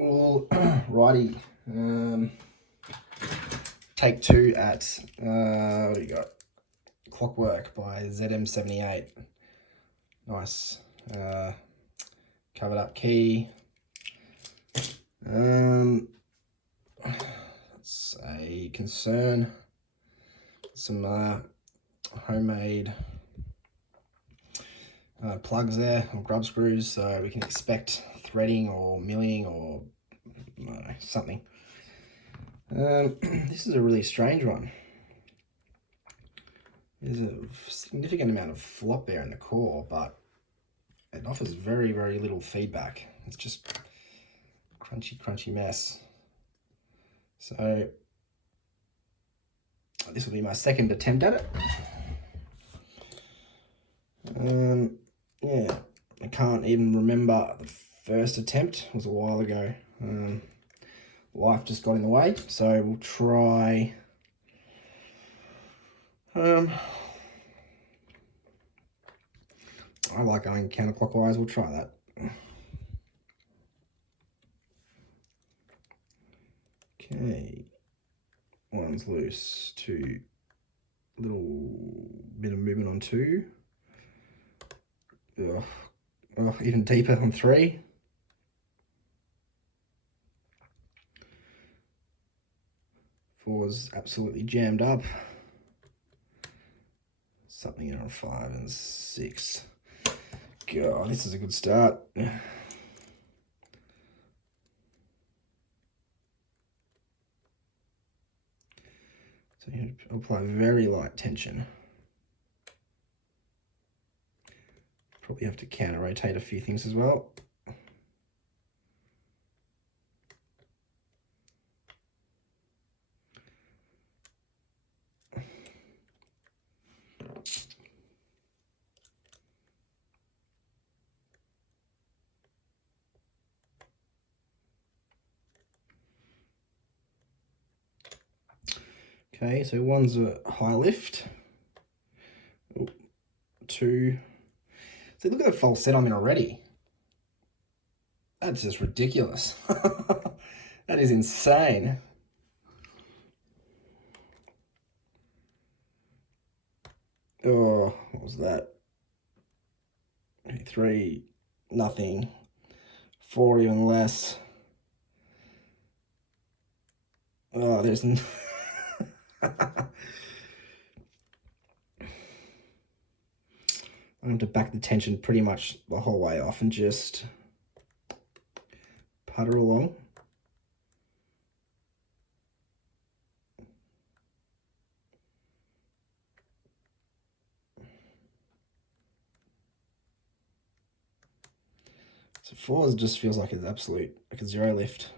All righty. Take two at what do you got? Clockwork by ZM78. Nice. Covered up key. It's a Concern. Some homemade plugs there, or grub screws, so we can expect threading or milling or I don't know, something. This is a really strange one. There's a significant amount of flop there in the core, but it offers very, very little feedback. It's just crunchy mess. So this will be my second attempt at it. Yeah, I can't even remember the first attempt. It was a while ago. Life just got in the way, so we'll try. I like going counterclockwise. We'll try that. Okay, one's loose. Two, little bit of movement on two. Even deeper on three. Four's absolutely jammed up. Something on 5 and 6. God, this is a good start. So you apply very light tension. Probably have to counter rotate a few things as well. Okay, so one's a high lift. Oh, two. See, look at the falsetto I'm in already. That's just ridiculous. That is insane. Oh, what was that? 3, nothing. 4, even less. Oh, there's I have to back the tension pretty much the whole way off and just putter along. So 4 just feels like it's absolute, like a zero lift.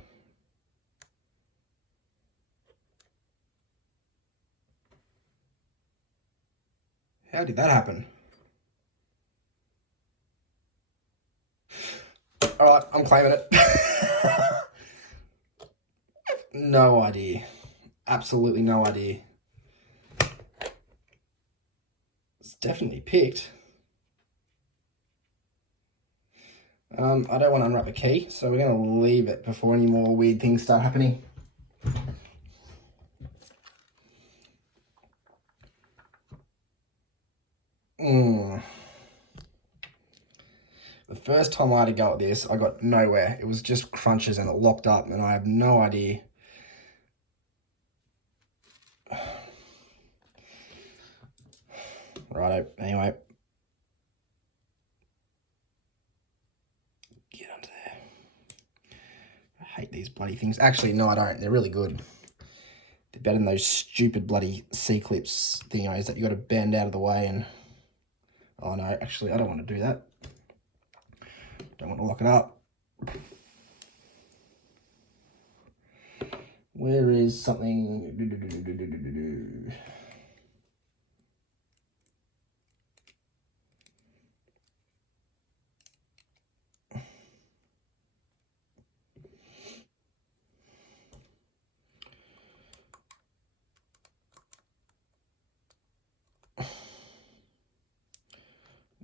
How did that happen? All right, I'm claiming it. No idea. Absolutely no idea. It's definitely picked. I don't want to unwrap a key, so we're going to leave it before any more weird things start happening. The first time I had to go at this, I got nowhere. It was just crunches and it locked up and I have no idea. Righto, anyway. Get under there. I hate these bloody things. Actually, no, I don't. They're really good. They're better than those stupid bloody C-clips thingos that you got to bend out of the way and... Oh no, actually, I don't want to do that. Don't want to lock it up. Where is something?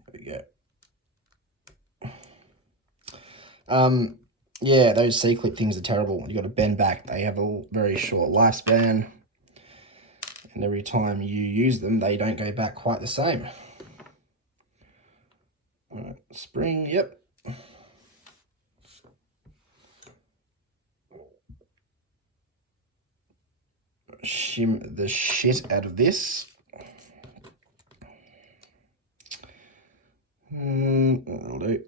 There we go. Yeah, those C-clip things are terrible. You got to bend back. They have a very short lifespan. And every time you use them, they don't go back quite the same. All right, spring, yep. Shim the shit out of this. That'll do.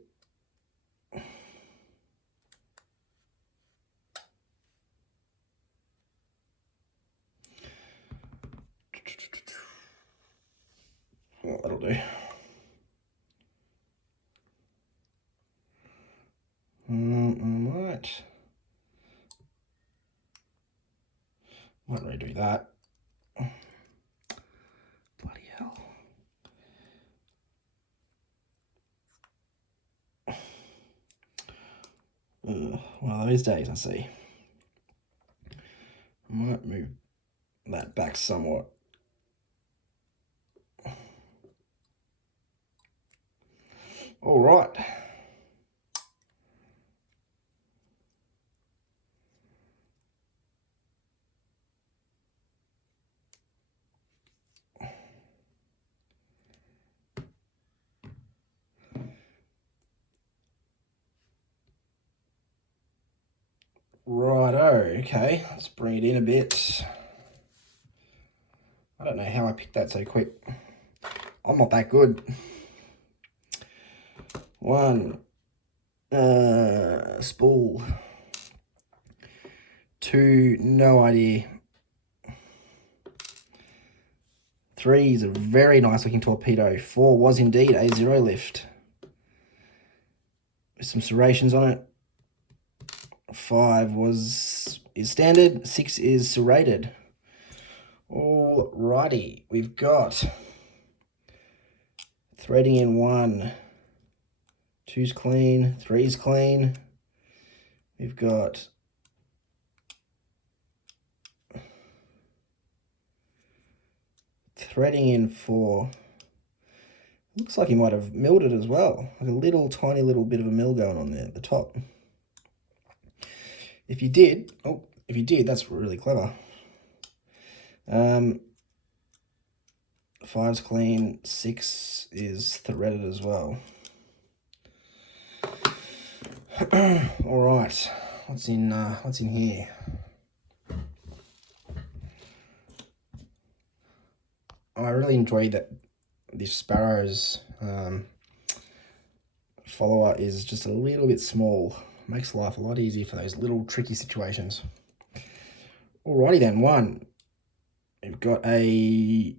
Oh, that'll do. Might redo that. Bloody hell. One of those days, I see. I might move that back somewhat. All right. Righto, okay, let's bring it in a bit. I don't know how I picked that so quick. I'm not that good. One, spool. Two, no idea. Three is a very nice looking torpedo. Four was indeed a zero lift. With some serrations on it. Five is standard. Six is serrated. Alrighty, we've got threading in one. Two's clean. Three's clean. We've got threading in four. Looks like he might have milled it as well. Like a little tiny little bit of a mill going on there at the top. If you did, that's really clever. Five's clean, six is threaded as well. All right, what's in here? I really enjoy that this Sparrow's follower is just a little bit small. Makes life a lot easier for those little tricky situations. Alrighty then, one. We've got a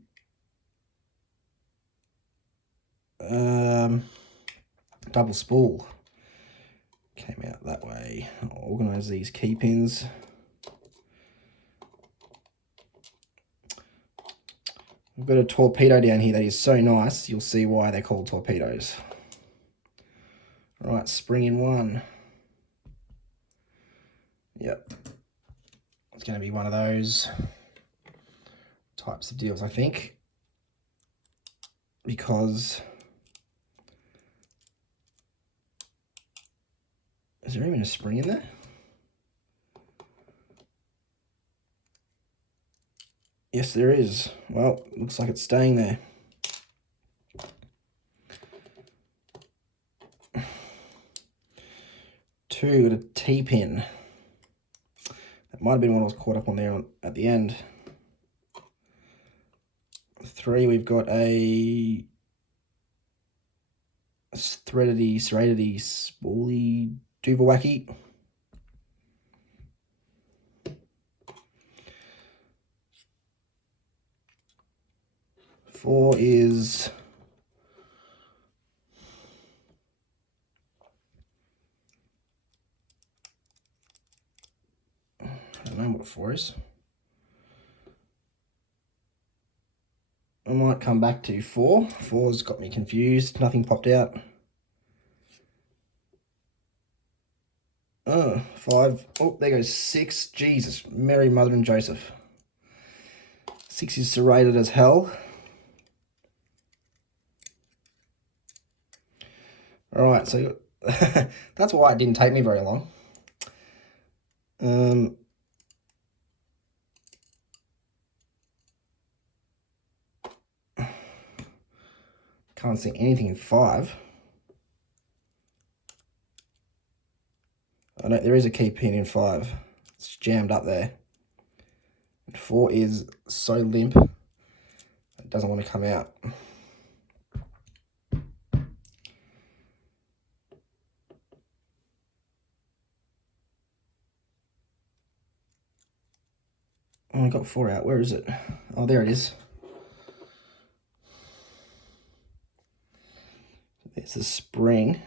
double spool. Came out that way. I'll organise these key pins. We've got a torpedo down here that is so nice. You'll see why they're called torpedoes. All right, spring in one. Yep. It's going to be one of those types of deals, I think. Because... is there even a spring in there? Yes, there is. Well, looks like it's staying there. Two, got a T-pin. That might have been what I was caught up on there at the end. Three, we've got a threadedy, serrated-y, spoolie, Duvawacky. Four is I don't know what four is. I might come back to four. Four's got me confused. Nothing popped out. Oh, five. Oh, there goes six. Jesus, Mary, Mother, and Joseph. Six is serrated as hell. All right, so that's why it didn't take me very long. Can't see anything in 5. Oh no, there is a key pin in 5. It's jammed up there. And 4 is so limp, it doesn't want to come out. Oh, I got 4 out. Where is it? Oh, there it is. There's the spring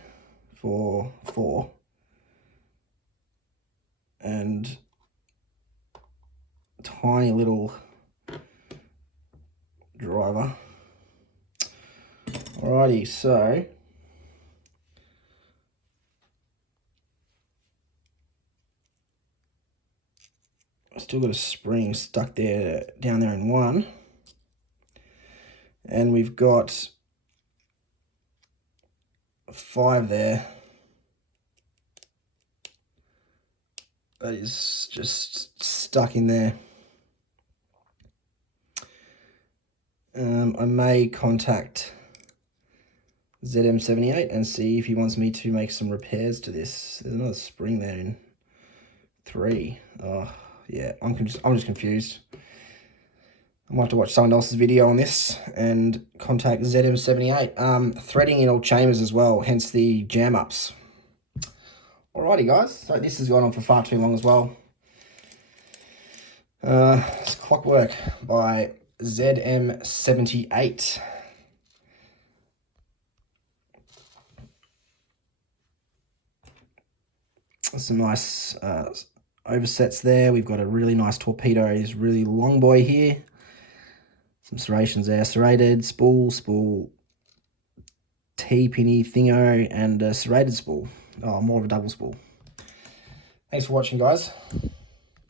for 4. And tiny little driver. Alrighty, so I still got a spring stuck there, down there in 1. And we've got 5 there. That is just stuck in there. I may contact ZM78 and see if he wants me to make some repairs to this. There's another spring there in 3. Oh, yeah, I'm just confused. I might have to watch someone else's video on this and contact ZM78. Threading in all chambers as well, hence the jam ups. Alrighty guys, so this has gone on for far too long as well. It's Clockwork by ZM78. Some nice oversets there. We've got a really nice torpedo, this really long boy here. Some serrations there, serrated, spool, T-pinny thingo, and a serrated spool. Oh, more of a double spool. Thanks for watching, guys.